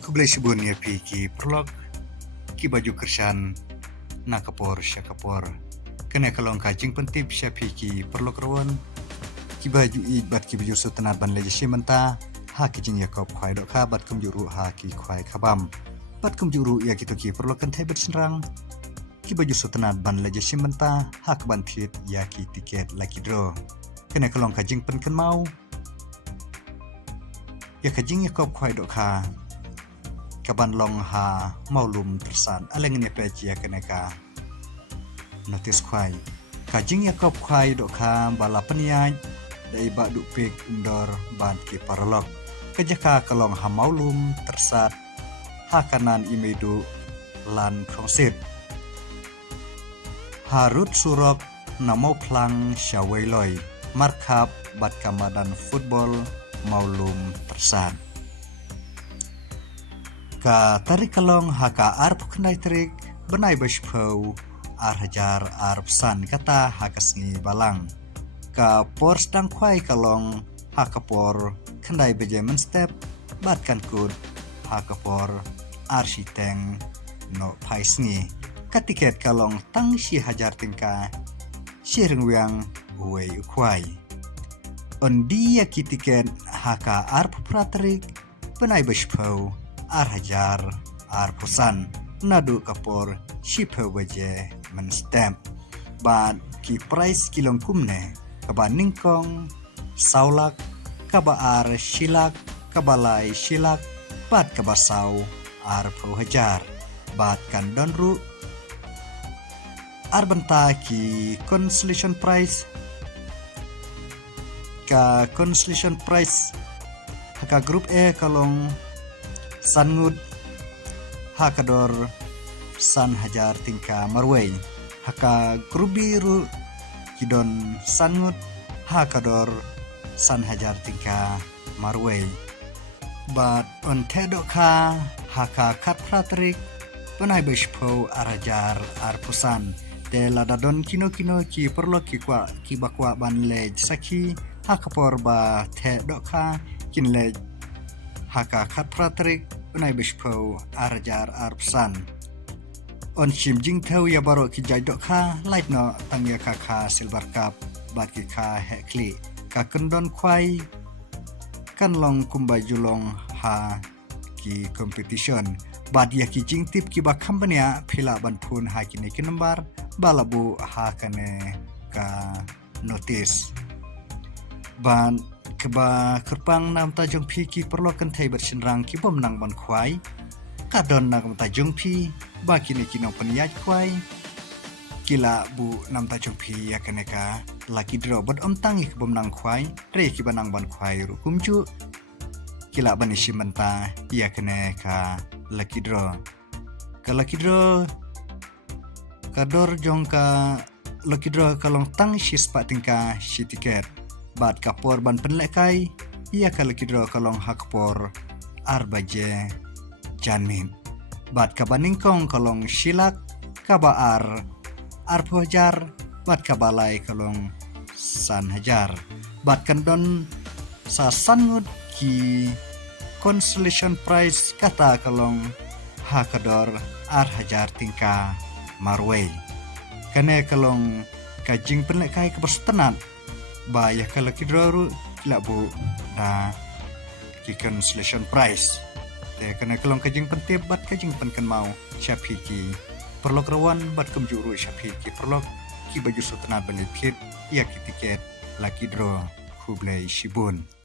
Kublai Shibun ya ki prolog ki baju kersan na kapor sya kapor kena kalong kajing pentip sya ki prolog rawan ki baju id bat ki baju sutanat ban leje menta ha ki jing yakob khwai dok kha bat kum juru ha ki khwai khabam bat kum juru ya ki to ki prolog kan thai bet senrang ki baju sutanat ban leje menta ha ka ban thit ya ki tiket laki draw kena kalong kajing pen kan mau ya kajing yakob khwai dok kha kaban long ha maulum tersan aleng ne pejia keneka notis khwai kajing yakob khwai dok kha bala peniai dai ba du pik indor ban ki paralog kejaka kalong ha maulum tersat ha kanan imedu lan khongsit harut surok namo plang syawailoi markap bat kamadan football maulum tersat ka tarik kalong haka arp khnai trik benai bashpau ar hajar arp san kata hakasngi balang ka por stang khwai kalong haka por khnai bejemen step bat kan kud haka por arshiteng no paisngi katiket kalong tang si hajar tingka sirengwiang uwei khwai on dia kitiket haka arp pratrik benai bashpau ar hajar ar pusan nadu kapor shipe waje men stamp ban ki price kilong kumne kaba ningkong saulak kaba ar shilak kabalai shilak bat kaba sau ar pro hajar bat kan donru ar benta ki consolation price ka consolation price haka group A kalong sangut hakador san hajar tingka marway haka grubiru kidon sangut hakador san hajar tingka marway bat on tedok ka haka katratrik penai beshpo arajar arpusan de ladadon kino ki perlo ki bakwa ban lej saki hakapor ba tedok ka kinlej haka katratrik unai bishpo arjar arpsan on shim jing thau ya baro ki jaidok kha light no tangya kha silver cup bat ki kha hekli ka kendon khwai kan long kumbai julong ha ki competition bat ya ki jing tip ki ba company phila ban phun ha ki ne ki number balabu ha kane ka notice ban keba kerpang nam tajung pi ki perlo kan thai bersenrang ki bom nang ban khwai kadon nang tajung pi ba kini kinong peniat khwai kila bu nam tajung pi ya kaneka laki draw bot om tangi ki bom nang khwai re ki banang ban khwai ru kumju kila ban isi menta ya kaneka laki draw kador jongka laki draw kalong tang shis patingka shi tiket bat kapor ban penlekai ia kalau kidro kalong hakpor arbaje janmin bat kabaningkong kalong shilak kabaar arpojar bat kabalai kalong san hajar bat kandon sa sangut ki consolation prize kata kalong hakador ar hajar tingka marway kane kalong kajing penlekai keberstenat ba ya kalau kidro labu na ki consolation prize te kana kelong kajing pentip bat kajing penkan mau syapi ki perlok rawan bat kemjuru syapi ki perlok ki baju sutana benefit ya ki tiket laki draw Kublai Shibun.